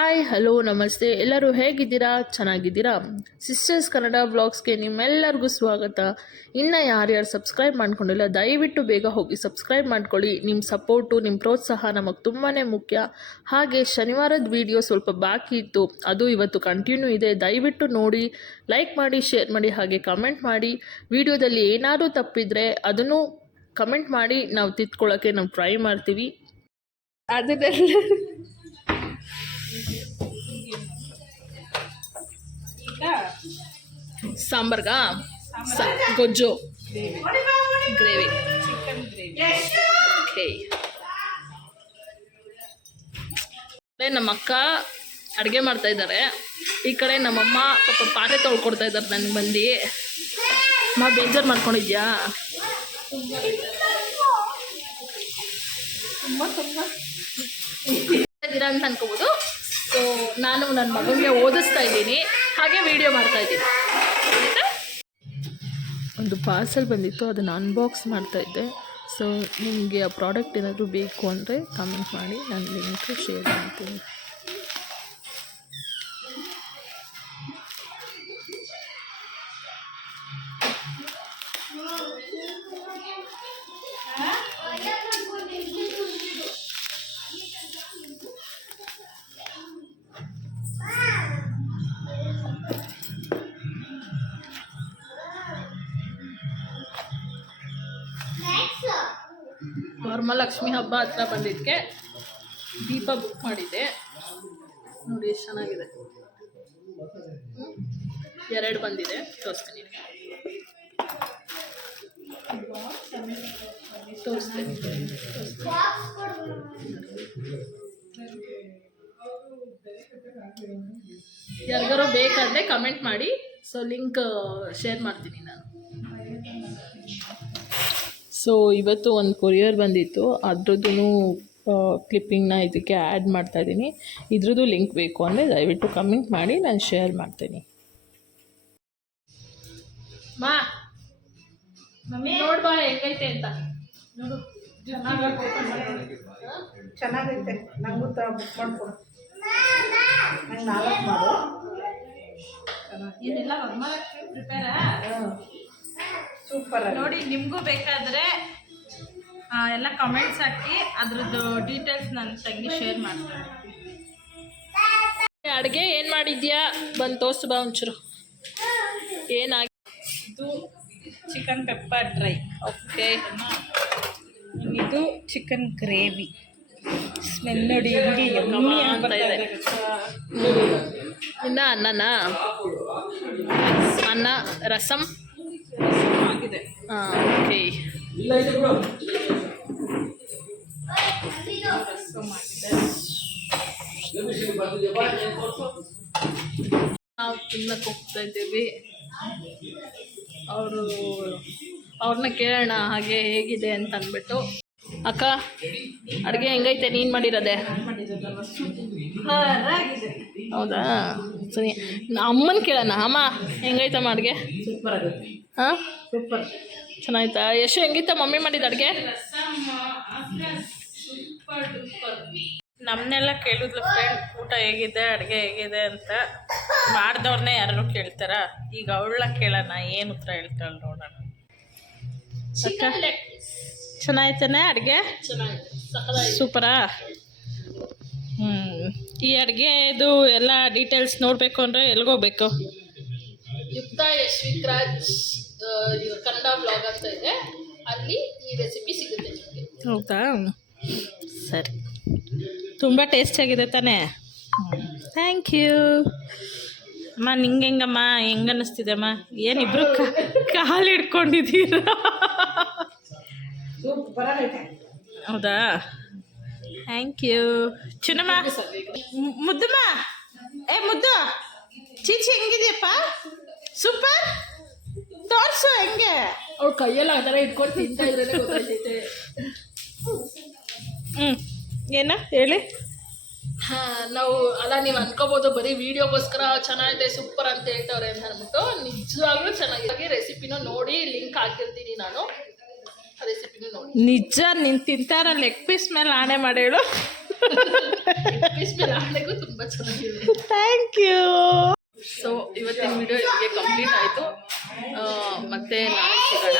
Hi hello ನಮಸ್ತೆ. ಎಲ್ಲರೂ ಹೇಗಿದ್ದೀರಾ? ಚೆನ್ನಾಗಿದ್ದೀರಾ? ಸಿಸ್ಟರ್ಸ್ ಕನ್ನಡ ವ್ಲಾಗ್ಸ್ಗೆ ನಿಮ್ಮೆಲ್ಲರಿಗೂ ಸ್ವಾಗತ. ಇನ್ನು ಯಾರ್ಯಾರು ಸಬ್ಸ್ಕ್ರೈಬ್ ಮಾಡ್ಕೊಂಡಿಲ್ಲ, ದಯವಿಟ್ಟು ಬೇಗ ಹೋಗಿ ಸಬ್ಸ್ಕ್ರೈಬ್ ಮಾಡ್ಕೊಳ್ಳಿ. ನಿಮ್ಮ ಸಪೋರ್ಟು ನಿಮ್ಮ ಪ್ರೋತ್ಸಾಹ ನಮಗೆ ತುಂಬಾ ಮುಖ್ಯ. ಹಾಗೆ ಶನಿವಾರದ ವಿಡಿಯೋ ಸ್ವಲ್ಪ ಬಾಕಿ ಇತ್ತು. ಅದು ಇವತ್ತು ಕಂಟಿನ್ಯೂ ಇದೆ. ದಯವಿಟ್ಟು ನೋಡಿ ಲೈಕ್ ಮಾಡಿ ಶೇರ್ ಮಾಡಿ, ಹಾಗೆ ಕಮೆಂಟ್ ಮಾಡಿ. ವಿಡಿಯೋದಲ್ಲಿ ಏನಾದರೂ ತಪ್ಪಿದರೆ ಅದನ್ನು ಕಮೆಂಟ್ ಮಾಡಿ. ನಾವು ತಿದ್ಕೊಳ್ಳೋಕ್ಕೆ ನಾವು ಟ್ರೈ ಮಾಡ್ತೀವಿ. ಅದನ್ನೆಲ್ಲ ಸಾಂಬಾರ್ಗಾ? ಗೊಜ್ಜು. ಗ್ರೇವಿ. ಓಕೆ. ನಮ್ಮ ಅಕ್ಕ ಅಡುಗೆ ಮಾಡ್ತಾ ಇದ್ದಾರೆ. ಈ ಕಡೆ ನಮ್ಮಮ್ಮ ಪಾಪ ಪಾತ್ರೆ ತೊಳ್ಕೊಡ್ತಾ ಇದ್ದಾರೆ ನನಗೆ ಬಂದು ಅಮ್ಮ ಬೇಜಾರು ಮಾಡ್ಕೊಂಡಿದ್ಯಾ? ಇದ್ದೀರಾ ಅಂತ ಅನ್ಕೋಬೋದು. ಸೊ ನಾನು ನನ್ನ ಮಗನಿಗೆ ಓದಿಸ್ತಾ ಇದ್ದೀನಿ. ಹಾಗೆ ವಿಡಿಯೋ ಮಾಡ್ತಾ ಇದ್ದೀನಿ? ಒಂದು ಪಾರ್ಸಲ್ ಬಂದಿತ್ತು, ಅದನ್ನು ಅನ್ಬಾಕ್ಸ್ ಮಾಡ್ತಾ ಇದ್ದೆ. ಸೊ ನಿಮಗೆ ಆ ಪ್ರಾಡಕ್ಟ್ ಏನಾದರೂ ಬೇಕು ಅಂದರೆ ಕಮೆಂಟ್ ಮಾಡಿ, ನಾನು ಲಿಂಕ್ ಶೇರ್ ಮಾಡ್ತೀನಿ. ವರಮಹಾಲಕ್ಷ್ಮಿ ಹಬ್ಬ ಹತ್ರ ಬಂದಿದ್ದಕ್ಕೆ ದೀಪ ಬುಕ್ ಮಾಡಿದ್ದೆ. ನೋಡಿ ಎಷ್ಟು ಚೆನ್ನಾಗಿದೆ. ಎರಡು ಬಂದಿದೆ. ತೋರಿಸ್ತೀನಿ ತೋರಿಸ್ತೀನಿ. ಯಾರಿಗಾರು ಬೇಕಾದರೆ ಕಮೆಂಟ್ ಮಾಡಿ. ಸೊ ಲಿಂಕ್ ಶೇರ್ ಮಾಡ್ತೀನಿ ನಾನು. ಸೊ ಇವತ್ತು ಒಂದು ಕೊರಿಯರ್ ಬಂದಿತ್ತು. ಅದ್ರದ್ದು ಕ್ಲಿಪ್ಪಿಂಗ್ನ ಇದಕ್ಕೆ ಆ್ಯಡ್ ಮಾಡ್ತಾ ಇದ್ದೀನಿ ಇದ್ರದ್ದು ಲಿಂಕ್ ಬೇಕು ಅಂದರೆ ದಯವಿಟ್ಟು ಕಮೆಂಟ್ ಮಾಡಿ ನಾನು ಶೇರ್ ಮಾಡ್ತೀನಿ. ನೋಡ್ಬಾ ಹೆಂಗೈತೆ ಅಂತ. ನೋಡು. ಚೆನ್ನಾಗೈತೆ. ನಂಗೂ ಬುಕ್ ಮಾಡ್ಕೊಡು. ನಂಗೆ ನಾಲ್ಕು ಮಾಡು. ಪ್ರಿಪೇರಾ ಸೂಪರ್ ನೋಡಿ ನಿಮಗೂ ಬೇಕಾದರೆ ಎಲ್ಲ ಕಮೆಂಟ್ಸ್ ಹಾಕಿ ಅದ್ರದ್ದು ಡೀಟೇಲ್ಸ್ ನನ್ನ ತಂಗಿ ಶೇರ್ ಮಾಡ್ತೀನಿ ಅಡುಗೆ ಏನು ಮಾಡಿದ್ಯಾ? ಬಂದು ತೋರ್ಸು ಬಾ ಒಂಚೂರು. ಏನಾಗಿ ಇದು ಚಿಕನ್ ಪೆಪ್ಪರ್ ಡ್ರೈ ಓಕೆ ಇದು ಚಿಕನ್ ಗ್ರೇವಿ ಸ್ಮೆಲ್ ನೋಡಿ ಹಿಂಗೆ ಇನ್ನ ಅಂತ ಇದೆ. ಇನ್ನು ಅನ್ನನಾ? ಅನ್ನ ರಸಮ್ ಹಾಂ ಓಕೆ ನಾವು ತಿನ್ನಕ್ಕೆ ಹೋಗ್ತಾ ಇದ್ದೀವಿ. ಅವರು ಅವ್ರನ್ನ ಕೇಳೋಣ ಹಾಗೆ ಹೇಗಿದೆ ಅಂತ ಅಂದ್ಬಿಟ್ಟು. ಅಕ್ಕ ಅಡುಗೆ ಹೆಂಗೈತೆ? ನೀನು ಮಾಡಿರೋದೆ? ಹೌದಾ? ಸರಿ ಅಮ್ಮನ ಕೇಳೋಣ. ಅಮ್ಮ ಹೆಂಗೈತಮ್ಮ ಅಡುಗೆ? ಹಾಂ? ಸೂಪರ್ ಚೆನ್ನಾಯ್ತಾ ಎಷ್ಟು ಹೆಂಗಿತ್ತ ಮಮ್ಮಿ ಮಾಡಿದ ಅಡುಗೆ? ನಮ್ಮನ್ನೆಲ್ಲ ಕೇಳಿದ್ಲು ಫ್ರೆಂಡ್ ಊಟ ಹೇಗಿದೆ? ಅಡುಗೆ ಹೇಗಿದೆ? ಅಂತ. ಮಾಡ್ದವ್ರನ್ನೇ ಯಾರು ಕೇಳ್ತಾರ? ಈಗ ಅವಳ ಕೇಳೋಣ ಏನು ಉತ್ತರ ಹೇಳ್ತಾಳೆ ನೋಡೋಣ. ಚೆನ್ನಾಯ್ತಾನೆ ಅಡುಗೆ ಸೂಪರ ಹ್ಞೂ ಈ ಅಡುಗೆದು ಎಲ್ಲ ಡೀಟೇಲ್ಸ್ ನೋಡಬೇಕು ಅಂದರೆ ಎಲ್ಗೋಗ್ಬೇಕು ಯುಕ್ತ ಯಶ್ವಿಕ್ ರಾಜ್ ಕನ್ನಡ ಬ್ಲಾಗ್ ಅಂತ ಇದೆ. ಅಲ್ಲಿ ಈ ರೆಸಿಪಿ ಸಿಗುತ್ತೆ ಹೌದಾ? ಸರಿ. ತುಂಬ ಟೇಸ್ಟಿಯಾಗಿದೆ ತಾನೇ? ಥ್ಯಾಂಕ್ ಯು ಅಮ್ಮ ನಿಂಗೆ ಹೆಂಗಮ್ಮ? ಹೆಂಗನ್ನಿಸ್ತಿದೆ ಅಮ್ಮ? ಏನಿಬ್ರು ಕಾಲು ಹಿಡ್ಕೊಂಡಿದ್ದೀರ? ಹೌದಾ? ಥ್ಯಾಂಕ್ ಯು ಚಿನ್ನಮ್ಮ ಮುದ್ದಮ್ಮ ಏ ಮುದ್ದು ಚೀಚಿ ಹೆಂಗಿದೆಯಪ್ಪ? ಸೂಪರ್ ತೋರಿಸು ಹೆಂಗೆ? ಅವ್ಳು ಕೈಯಲ್ಲಿ ಆ ಥರ ಇಟ್ಕೊಂಡು ತಿಂತ ಇದ್ರೆ ಹ್ಞೂ ಏನ ಹೇಳಿ? ಹಾಂ ನಾವು ಅಲ್ಲ ನೀವು ಅನ್ಕೋಬೋದು ಬರೀ ವಿಡಿಯೋಗೋಸ್ಕರ ಚೆನ್ನಾಗಿದೆ ಸೂಪರ್ ಅಂತ ಹೇಳ್ತವ್ರೆ ಅಂತ ಅಂದ್ಬಿಟ್ಟು ನಿಜವಾಗ್ಲೂ ಚೆನ್ನಾಗಿದೆ ರೆಸಿಪಿನೂ ನೋಡಿ ಲಿಂಕ್ ಹಾಕಿರ್ತೀನಿ ನಾನು. ರೆಸಿಪಿನೂ ನೋಡಿ. ನಿಜ ನೀನು ತಿಂತಾರ ಲೆಗ್ ಪೀಸ್ ಮೇಲೆ ಆಣೆ ಮಾಡೇಳು ಆಣೆಗೂ ತುಂಬ ಚೆನ್ನಾಗಿದೆ. ಥ್ಯಾಂಕ್ ಯು ಸೊ ಇವತ್ತಿನ ವಿಡಿಯೋ ಇಲ್ಲಿಗೆ ಕಂಪ್ಲೀಟ್ ಆಯಿತು. ಮತ್ತೆ ನಾಳೆ ಸಿಗೋಣ.